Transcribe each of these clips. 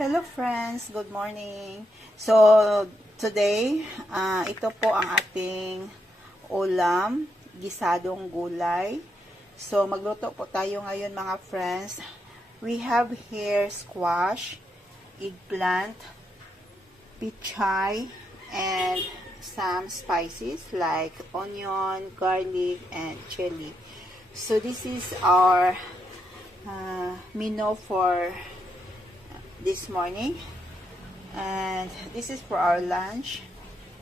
Hello friends, good morning. So, today, ito po ang ating ulam, gisadong gulay. So, magluto po tayo ngayon mga friends. We have here squash, eggplant, pichay, and some spices like onion, garlic, and chili. So, this is our menu for this morning, and this is for our lunch.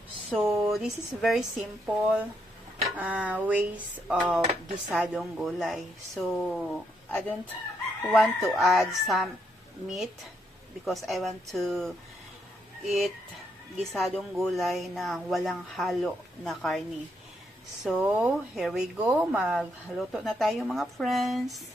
So this is very simple ways of gisadong gulay. So I don't want to add some meat because I want to eat gisadong gulay na walang halo na karni. So here we go, magluto na tayo mga friends.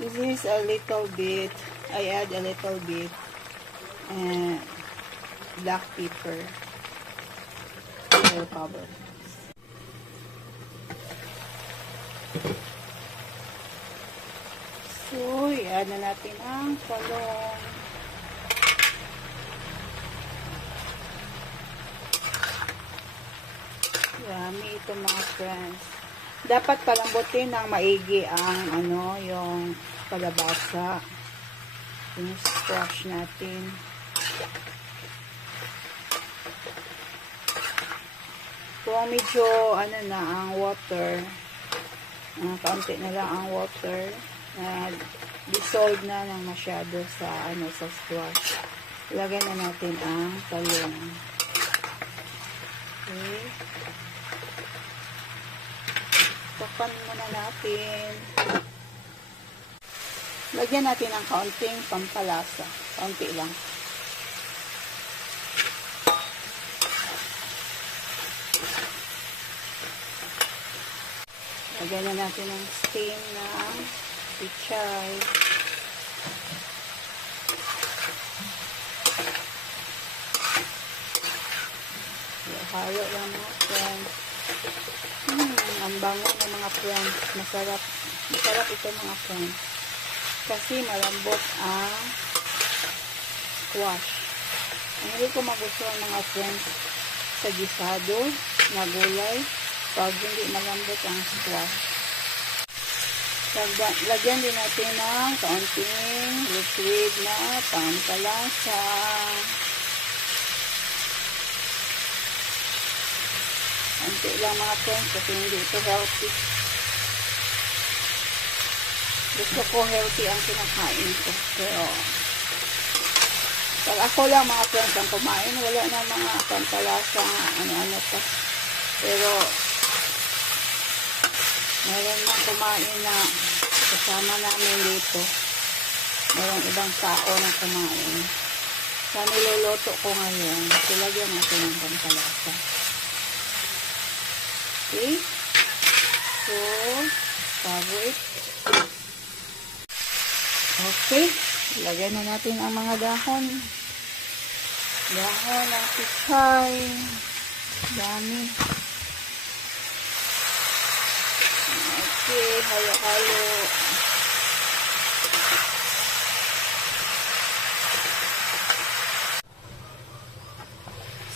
This is a little bit, I add a little bit black pepper. Will cover. So, i-add na natin ang talong. Yummy ito mga friends. Dapat palambutin ng maigi ang yung kalabasa. Yung squash natin. Kung medyo na ang water, kaunti na lang ang water, dissolve na ng masyado sa sa squash. Ilagay na natin ang talong. Okay. Tapan muna natin. Lagyan natin ng kaunting pampalasa. Kaunti lang. Lagyan na natin ng steam na pichay. Halo lang mga friends. Ang bango ng mga friends. Masarap. Masarap ito mga friends. Kasi malambot ang squash. Ang hindi ko magustuhan mga friends sa gisado na gulay pag hindi malambot ang squash. Lagyan din natin ng kaunting liquid na pampalasa. Konti lang mga friends kasi hindi ito healthy. Gusto ko healthy ang kinakain ko. Pero Pag ako lang mga friends ang kumain, wala na mga pampalasa, ano-ano pa. Pero, meron na kumain na kasama namin dito. Meron ibang tao na kumain. Sa niluluto ko ngayon, silagyan natin ng pampalasa. Okay? So, cover it. Okay. Lagyan na natin ang mga dahon. Dahon ng pichay. Dami. Okay, halo-halo.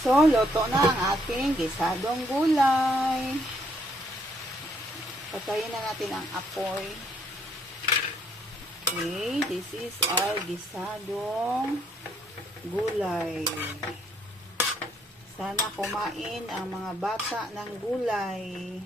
So, luto na ang ating gisadong gulay. Patayin na natin ang apoy. Okay, this is our gisadong gulay. Sana kumain ang mga bata ng gulay.